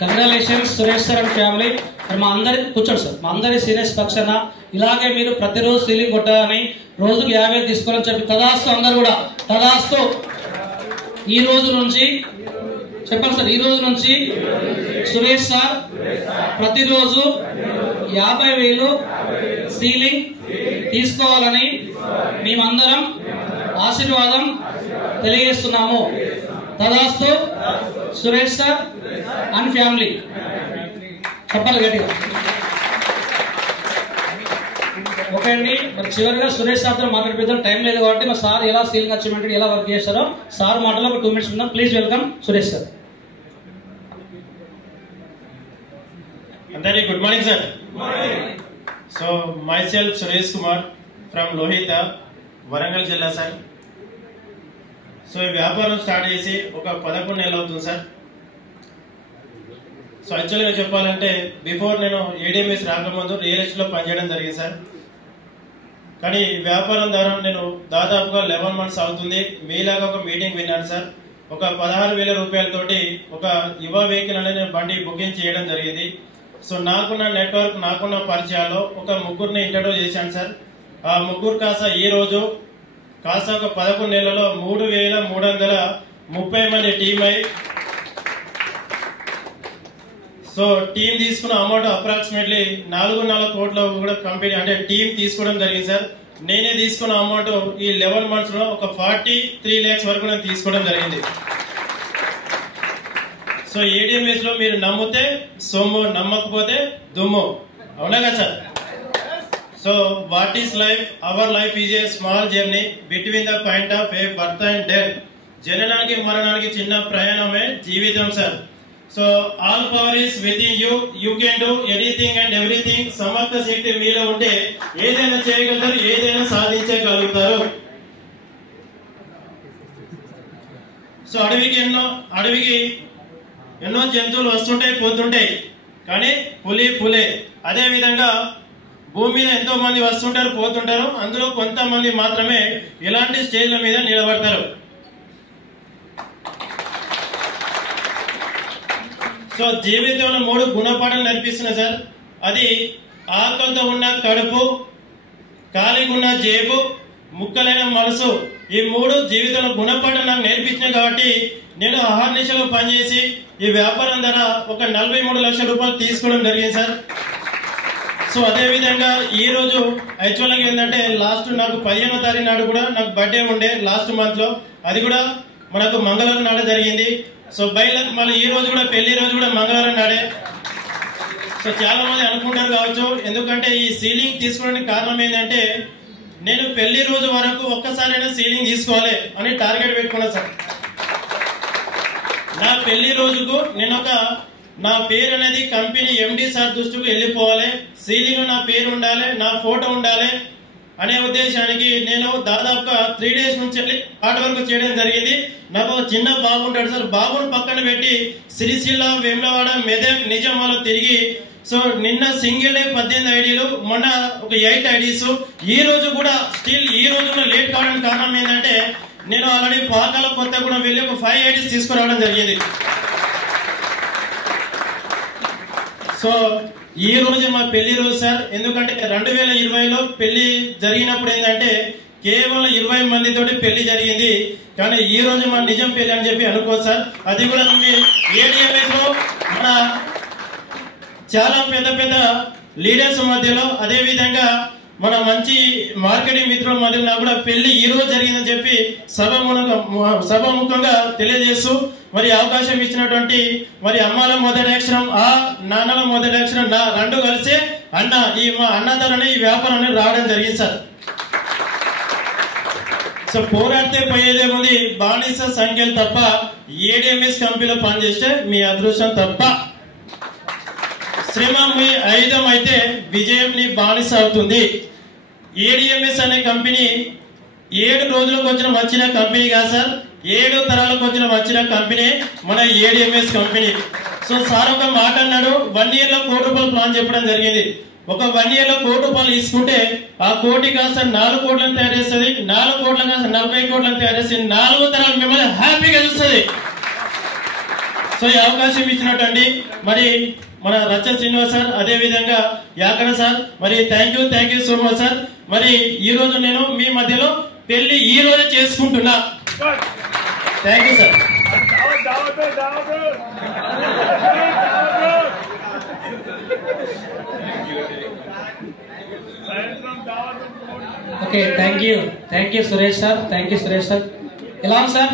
Congratulations Suresh sir and family. మరి మా అందరి కూర్చోండి సార్, మా అందరి సీనియర్స్ పక్షాన ఇలాగే మీరు ప్రతిరోజు సీలింగ్ కొట్టాలని, రోజుకు 50 తీసుకోవాలని చెప్పి తదాస్తు అందరు కూడా తదాస్తు. ఈ రోజు నుంచి చెప్పండి సార్, ఈ రోజు నుంచి సురేష్ సార్ ప్రతిరోజు 50,000 సీలింగ్ తీసుకోవాలని మేమందరం ఆశీర్వాదం తెలియజేస్తున్నాము. తదాస్తు సురేష్ సార్ అండ్ ఫ్యామిలీ. చెప్పాలి గట్టిగా. ఓకే అండి, మరి చివరిగా సురేష్ సార్తో మాట్లాడిపోతాం, టైం లేదు కాబట్టి మా సార్ ఎలా సీలింగ్ అచీవ్మెంట్ ఎలా వర్క్ చేస్తారో సార్ మాటలో ఒక 2 minutes ఉందాం. Please welcome Suresh sir. అందరికీ good morning sir. So myself Suresh Kumar from Lohita, Warangal జిల్లా సార్. సో ఈ వ్యాపారం స్టార్ట్ చేసి ఒక 11 నెలలు అవుతుంది సార్. సో యాక్చువల్గా చెప్పాలంటే బిఫోర్ నేను ఏడిఎంఎస్ రాకముందు రియల్ ఎస్టేట్ లో పనిచేయడం జరిగింది సార్. కానీ వ్యాపారం ద్వారా నేను దాదాపుగా 11 months అవుతుంది. మీలాగా ఒక మీటింగ్ విన్నాను సార్. ఒక 16,000 రూపాయలతోటి ఒక యువ వెహికల్ అనేది బండి బుకింగ్ చేయడం జరిగింది. సో నాకున్న నెట్వర్క్, నాకున్న పరిచయాలు ఒక 3 ఇంట్రడ్యూస్ చేశాను సార్. ఆ 3 కాస్త ఈ రోజు కాస్త ఒక 11 నెలలలో 3,330 మంది టీం అయి, సో టీం తీసుకున్న అమౌంట్ అప్రాక్సిమేట్లీ 4.5 కోట్ల కూడా కంపెనీ అంటే టీం తీసుకోవడం జరిగింది సార్. నేనే తీసుకున్న అమౌంట్ ఈ 11 months లో ఒక 43 lakhs వరకు నేను తీసుకోవడం జరిగింది. సో ఏడిఎంఎస్ లో మీరు నమ్మితే సొమ్ము, నమ్మకపోతే దుమ్ము, అవునా కదా sir? So what is life? Our life is a small journey between the point of a birth and death. జననానికి మరణానికి చిన్న ప్రయాణమే జీవితం sir. So all power is within you. You can do anything and everything. సమర్థ శక్తి మీలో ఉంటే ఏదైనా చేయగలుగుతారు, ఏదైనా సాధించగలుగుతారు. సో అడవికి ఎన్నో జంతువులు వస్తుంటాయి, పోతుంటాయి, కానీ పులే. అదే విధంగా భూమి మీద ఎంతో మంది వస్తుంటారు, పోతుంటారు. అందులో కొంతమంది మాత్రమే ఇలాంటి స్టేజ్ల మీద నిలబడతారు. సో జీవితంలో 3 గుణపాఠాలు నేర్పిస్తున్నాయి సార్. అది ఆకలితో ఉన్న కడుపు, ఖాళీగా ఉన్న జేబు, ముక్కలైన మనసు. ఈ 3 జీవితంలో గుణపాఠం నాకు నేర్పించినాయి కాబట్టి నేను అహర్నిశలో పనిచేసి ఈ వ్యాపారం ద్వారా ఒక 43 లక్షల రూపాయలు తీసుకోవడం జరిగింది సార్. సో అదే విధంగా ఈ రోజు యాక్చువల్గా ఏంటంటే లాస్ట్ నాకు 15వ తారీఖు నాడు కూడా నాకు బర్త్డే ఉండే లాస్ట్ మంత్ లో. అది కూడా మనకు మంగళవారం నాడు జరిగింది. సో బయలుకి మళ్ళీ ఈ రోజు కూడా పెళ్లి రోజు కూడా మంగళవారం నాడే. సో చాలా మంది అనుకుంటారు కావచ్చు, ఎందుకంటే ఈ సీలింగ్ తీసుకోవడానికి కారణం ఏంటంటే నేను పెళ్లి రోజు వరకు ఒక్కసారైనా సీలింగ్ తీసుకోవాలి అని టార్గెట్ పెట్టుకున్నా సార్. నా పెళ్లి రోజుకు నేను నా పేరు అనేది కంపెనీ ఎండి సార్ దృష్టికి వెళ్ళిపోవాలి, సీలింగ్ నా పేరు ఉండాలి, నా ఫోటో ఉండాలి అనే ఉద్దేశానికి నేను దాదాపుగా 3 days నుంచి హార్డ్ వర్క్ చేయడం జరిగింది. నాకు ఒక చిన్న బాబు ఉంటాడు సార్. బాబును పక్కన పెట్టి సిరిసిల్ల, వేములవాడ, మెదక్, నిజామాబాద్ తిరిగి సో నిన్న సింగిల్ డే 18 ఐడీలు, మొన్న ఒక 8 ఐడీస్. ఈ రోజు కూడా స్టిల్ ఈ రోజు లేట్ కావడానికి కారణం ఏంటంటే నేను ఆల్రెడీ పాకాల కొత్తగూడెం వెళ్ళి ఒక 5 ఐడీస్ తీసుకురావడం జరిగింది. సో ఈ రోజు మా పెళ్లి రోజు సార్. ఎందుకంటే 2020లో పెళ్లి జరిగినప్పుడు ఏంటంటే కేవలం 20 మందితోటి పెళ్లి జరిగింది. కానీ ఈ రోజు మన నిజం పెళ్లి అని చెప్పి అనుకోవచ్చు సార్. అది కూడా ఏడిఎంఎస్ లో మన చాలా పెద్ద లీడర్స్ మధ్యలో, అదే విధంగా మన మంచి మార్కెటింగ్ మిత్రుల మధ్యలో కూడా పెళ్లి ఈ రోజు జరిగిందని చెప్పి సభముఖంగా తెలియజేస్తూ మరి అవకాశం ఇచ్చినటువంటి మరి అమ్మాల మొదటి అక్షరం ఆ, నాన్నల మొదటి అక్షరం నా 2 కలిసి అన్న, ఈ మా అన్నదారనే ఈ వ్యాపారాన్ని రావడం జరిగింది సార్. సో పోరాడితే పోయేదేముంది, బానిస సంఖ్యలు తప్ప ఏడిఎంఎస్ కంపెనీలో పనిచేస్తే మీ అదృష్టం తప్ప. శ్రమ మీ ఆయుధం అయితే విజయం నీ బానిస అవుతుంది. ఏడిఎంఎస్ అనే కంపెనీ 7 రోజులకు వచ్చిన కంపెనీ కాదు సార్, 7 తరాలకు వచ్చిన కంపెనీ మన ఏడిఎంఎస్ కంపెనీ. సో సార్ ఒక మాట అన్నాడు, 1 year లో 1 కోటి రూపాయలు ప్లాన్ చెప్పడం జరిగింది. ఒక 1 year లో 1 కోటి రూపాయలు తీసుకుంటే ఆ కోటి కాస్త 4 కోట్లను తయారు చేస్తుంది, 4 కోట్ల కాస్త 40 కోట్లను తయారు చేస్తుంది, 4 తరాలు మిమ్మల్ని హ్యాపీగా చూస్తుంది. సో ఈ అవకాశం ఇచ్చినట్టండి మరి మన రచ్చల్ శ్రీనివాస్ సార్, అదే విధంగా యాకర సార్, మరి thank you so much sir. మరి ఈ రోజు నేను మీ మధ్యలో పెళ్లి ఈ రోజు చేసుకుంటున్నా. Thank you sir. Okay, thank you Suresh sir. ఎలా ఉంది సార్?